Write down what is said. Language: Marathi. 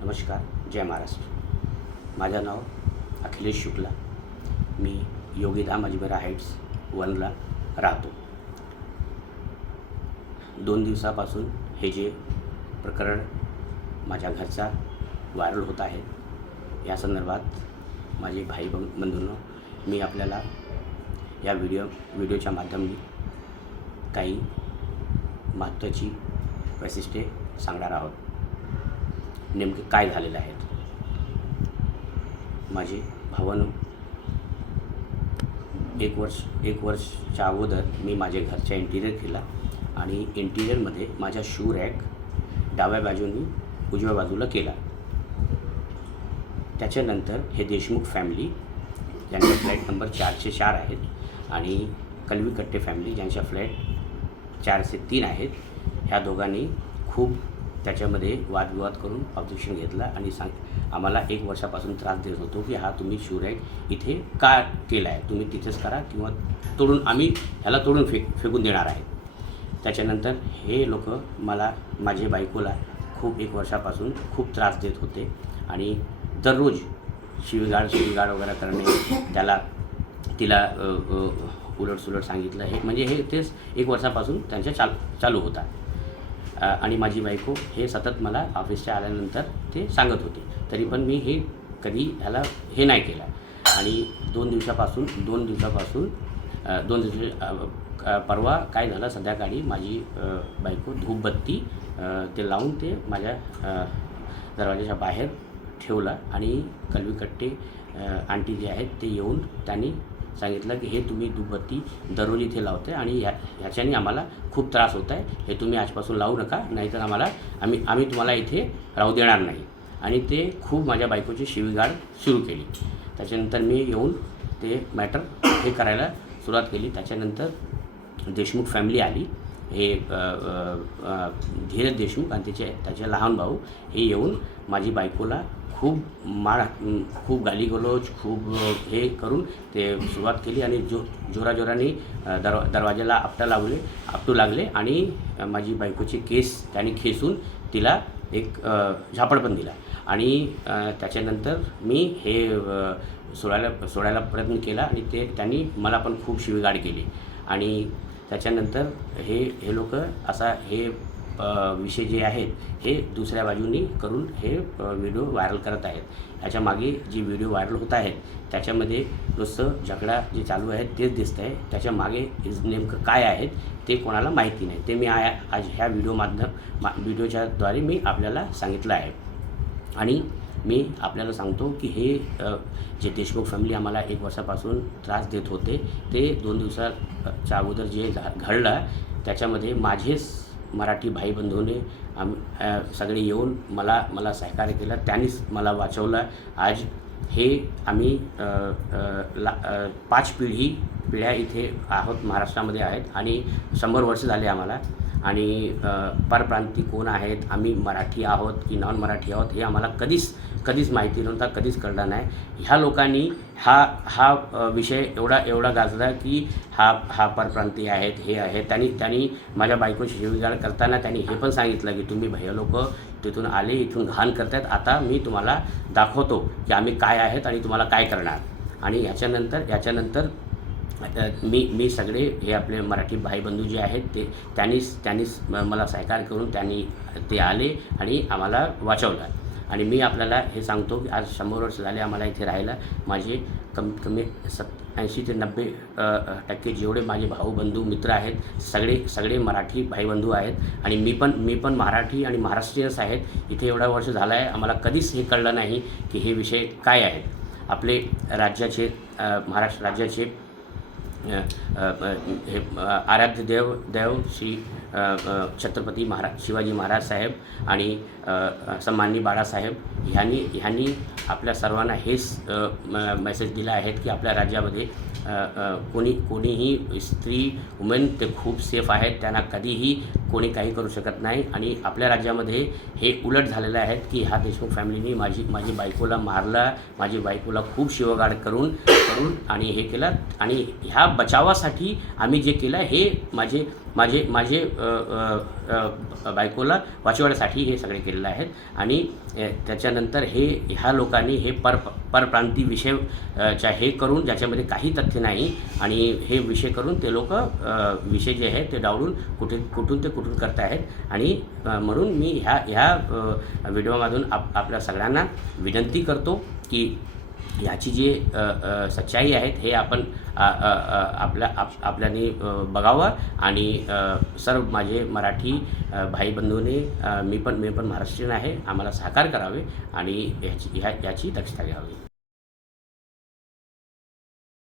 नमस्कार जय महाराष्ट्र. माझं नाव अखिलेश शुक्ला. मी योगीधाम अजमेरा हाईट्स वनला राहतो. दोन दिवसापासून हे जे प्रकरण माझ्या घरचा व्हायरल होत आहे या संदर्भात माझे भाई बं बंधूंनो मी आपल्याला या व्हिडिओ व्हिडिओच्या माध्यमाने काही महत्त्वाची वैशिष्ट्ये सांगणार आहोत. नेमके काय झालेले आहेत माझे भावानं एक वर्ष एक वर्षच्या अगोदर मी माझ्या घरचा इंटिरियर केला आणि इंटिरियरमध्ये माझा शू रॅक डाव्या बाजूनी उजव्या बाजूला केला. त्याच्यानंतर हे देशमुख फॅमिली ज्यांचा फ्लॅट नंबर चारशे चार आहेत आणि कलवी कट्टे फॅमिली ज्यांच्या फ्लॅट चारशे तीन आहेत ह्या दोघांनी खूप त्याच्यामध्ये वादविवाद करून ऑब्जेक्शन घेतला आणि सांग आम्हाला एक वर्षापासून त्रास देत होतो की हा तुम्ही शिवराईट इथे का केला आहे तुम्ही तिथेच करा किंवा तोडून आम्ही ह्याला तोडून फेक फेकून देणार आहे. त्याच्यानंतर हे लोक मला माझे बायकोला खूप एक वर्षापासून खूप त्रास देत होते आणि दररोज शिवगाड शिवगाड वगैरे करणे त्याला तिला उलटसुलट सांगितलं. हे म्हणजे हे तेच एक वर्षापासून त्यांच्या चाल चालू होता. आणि माझी बायको हे सतत मला ऑफिसच्या आल्यानंतर ते सांगत होते. तरी पण मी हे कधी ह्याला हे नाही केलं. आणि दोन दिवसापासून दोन दिवसापासून दोन दिवस परवा काय झालं संध्याकाळी माझी बायको धूपबत्ती ते लावून ते माझ्या दरवाजाच्या बाहेर ठेवला आणि कलवीकट्टे आंटी जे आहेत ते येऊन त्यांनी सांगितलं की हे तुम्ही दुपत्ती दररोज इथे लावते आणि ह्या ह्याच्याने आम्हाला खूप त्रास होत आहे हे तुम्ही आजपासून लावू नका नाहीतर आम्हाला आम्ही आम्ही तुम्हाला इथे राहू देणार नाही. आणि ते खूप माझ्या बायकोची शिवीगाळ सुरू केली. त्याच्यानंतर मी येऊन ते मॅटर हे करायला सुरुवात केली. त्याच्यानंतर देशमुख फॅमिली आली. हे धीरज देशमुख आणि त्याचे त्याचे लहान भाऊ हे येऊन माझी बायकोला खूप मार खूप गालीगलोच खूप हे करून ते सुरुवात केली आणि जो जोराजोराने दरवा दरवाजाला आपटा लावले आपटू लागले आणि माझी बायकोचे केस त्यांनी खेचून तिला एक झापड पण दिला. आणि त्याच्यानंतर मी हे सोडायला सोडायला प्रयत्न केला आणि ते त्यांनी मला पण खूप शिवीगाड केली. आणि त्याच्यानंतर हे हे लोक असा हे विषय जे आहेत हे दुसऱ्या बाजूनी करून हे व्हिडिओ व्हायरल करत आहेत. ह्याच्या मागे व्हिडिओ व्हायरल होत आहेत त्याच्यामध्ये नुसतं झगडा जे चालू आहे तेच दिसतं आहे. त्याच्यामागे नेमकं काय आहेत ते कोणाला माहिती नाही. ते मी आ आज ह्या व्हिडिओ माध्यम मा व्हिडिओच्याद्वारे मी आपल्याला सांगितलं आहे. आणि मी आपल्याला सांगतो की हे जे देशमुख फॅमिली आम्हाला एक वर्षापासून त्रास देत होते ते दोन दिवसाच्या अगोदर जे घडलं त्याच्यामध्ये माझेच मराठी भाई बंधूने आम सगळे येऊन मला मला सहकार्य केलं. त्यांनीच मला वाचवलं. आज हे आम्ही ला पाच पिढी पिढ्या इथे आहोत महाराष्ट्रामध्ये आहेत आणि शंभर वर्ष झाले आम्हाला. आणि परप्रांती कोण आहेत आम्ही मराठी आहोत की नॉन मराठी आहोत हे आम्हाला कधीच कधीच माहिती नव्हता कधीच कळलं नाही. ह्या लोकांनी हा हा विषय एवढा एवढा गाजला की हा हा परप्रांती आहेत हे आहेत. त्यांनी त्यांनी माझ्या बायकोशी शिवीगाळ करताना त्यांनी हे पण सांगितलं की तुम्ही भैया लोक तिथून आले इथून घाण करतायत. आता मी तुम्हाला दाखवतो की आम्ही काय आहेत आणि तुम्हाला काय करणार. आणि ह्याच्यानंतर याच्यानंतर आता मी मी सगळे हे आपले मराठी भाईबंधू जे आहेत ते त्यांनीच त्यांनीच मला सहकार करून त्यांनी ते आले आणि आम्हाला वाचवलं. आणि मी आपल्याला हे सांगतो की आज शंभर वर्ष झाले आम्हाला इथे राहायला. माझे कमीत कमी सत् ऐंशी ते नब्बे टक्के जेवढे माझे भाऊबंधू मित्र आहेत सगळे सगळे मराठी भाईबंधू आहेत. आणि मी पण मी पण मराठी आणि महाराष्ट्रीयच आहेत. इथे एवढा वर्ष झाला आहे आम्हाला कधीच हे कळलं नाही की हे विषय काय आहेत. आपले राज्याचे महाराष्ट्र राज्याचे हे आराध्य देव देव श्री छत्रपती महाराज शिवाजी महाराज साहेब आणि सन्माननीय बाळासाहेब ह्यांनी ह्यांनी आपल्या सर्वांना हेच मेसेज दिला आहेत की आपल्या राज्यामध्ये कोणी कोणीही स्त्री वुमेन ते खूप सेफ आहेत त्यांना कधीही कोणी काही करू शकत नाही आणि आपल्या राज्यामध्ये हे उलट झालेलं आहे की ह्या देशमुख फॅमिलीने माझी माझी बायकोला मारलं माझी बायकोला खूप शिवगाड करून करून आणि हे केलं आणि ह्या बचावासाठी आम्ही जे केलं हे माझे माझे माझे बायकोला वाचवण्यासाठी हे सगळे केलेलं आहेत. आणि त्याच्यानंतर हे ह्या लोकांनी हे पर परप्रांती विषय च्या हे करून ज्याच्यामध्ये काही तथ्य नाही आणि हे विषय करून ते लोक विषय जे आहे ते डावलून कुठे कुठून ते कुठून करत आहेत आणि म्हणून मी ह्या ह्या व्हिडिओमधून आप आपल्या सगळ्यांना विनंती करतो की ह्याची जी सच्चाई आहेत हे आपण आपल्या आप आपल्याने बघावं. आणि सर्व माझे मराठी भाई बंधूने मी पण मी पण महाराष्ट्रीयन आहे. आम्हाला सहकार करावे आणि ह्याची ह्या याची दक्षता घ्यावी.